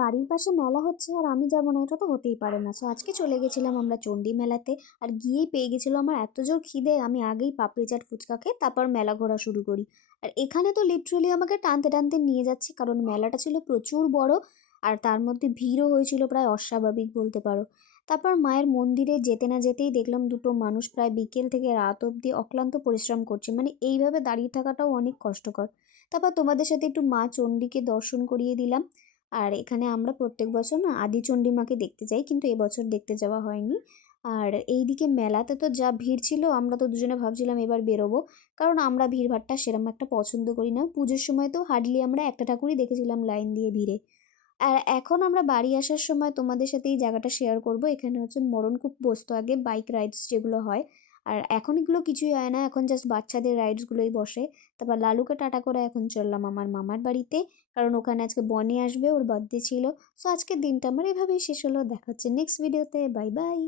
বাড়ির পাশে মেলা হচ্ছে আর আমি যাবো না, এটা তো হতেই পারে না। সো আজকে চলে গেছিলাম আমরা চণ্ডী মেলাতে। আর গিয়েই পেয়ে গেছিল আমার এত জোর খিদে, আমি আগেই পাপড়ি চাট ফুচকা খেয়ে তারপর মেলা ঘোরা শুরু করি। আর এখানে তো লিটারেলি আমাকে টানতে টানতে নিয়ে যাচ্ছে, কারণ মেলাটা ছিল প্রচুর বড়। আর তার মধ্যে ভিড়ও হয়েছিল প্রায় অস্বাভাবিক বলতে পারো। তারপর মায়ের মন্দিরে যেতে না যেতেই দেখলাম দুটো মানুষ প্রায় বিকেল থেকে রাত অবধি অক্লান্ত পরিশ্রম করছে, মানে এইভাবে দাঁড়িয়ে থাকাটাও অনেক কষ্টকর। তারপর তোমাদের সাথে একটু মা চণ্ডীকে দর্শন করিয়ে দিলাম। আর এখানে আমরা প্রত্যেক বছর না আদিচণ্ডী মাকে দেখতে যাই, কিন্তু এবছর দেখতে যাওয়া হয়নি। আর এইদিকে মেলাতে তো যা ভিড় ছিল, আমরা তো দুজনে ভাবছিলাম এবার বেরোবো, কারণ আমরা ভিড়ভাট্টা সেরকম একটা পছন্দ করি না। পুজোর সময় তো হার্ডলি আমরা একটা ঠাকুরই দেখেছিলাম লাইন দিয়ে ভিড়ে। আর এখন আমরা বাড়ি আসার সময় তোমাদের সাথে এই জায়গাটা শেয়ার করব। এখানে হচ্ছে মরণকূপ বসতো আগে, বাইক রাইডস যেগুলো হয়। আর এখন এগুলো কিছুই হয় না, এখন জাস্ট বাচ্চাদের রাইডসগুলোই বসে। তারপর লালুকে টাটা করে এখন চললাম আমার মামার বাড়িতে, কারণ ওখানে আজকে বনি আসবে, ওর বার্থডে ছিল। সো আজকের দিনটা আমার এভাবেই শেষ হলো। দেখা হচ্ছে নেক্সট ভিডিওতে। Bye bye.